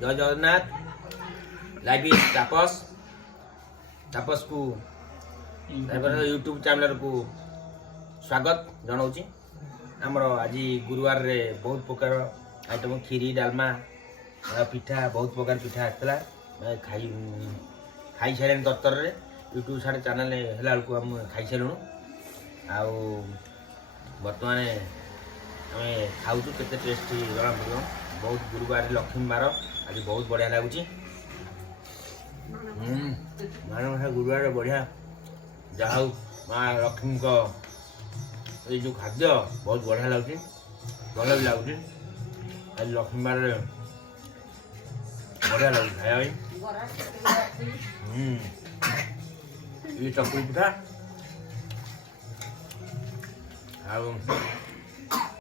जय जगन्नाथ लाइव तापस तापस को YouTube channel को स्वागत जनाऊँगी। आमर आज गुरुवार रे बहुत प्रकार आइटम खीरी डालमा पिठा बहुत प्रकार पिठा आसला खाई सारे दफ्तर रे यूट्यूब साढ़े चैनल है को हम खाई सारूँ आउ बर्तमान आम खाऊ के टेस्टी जना पड़ो बहुत गुरुवार लक्ष्मी बार आज बहुत बढ़िया लगुच मानव गुरुवार बढ़िया जहा माँ लक्ष्मी को ये जो खाद्य बहुत बढ़िया लगुच भल भी लगुच आज लक्ष्मी बार बढ़िया लगुच खाया ये चकुली पिठा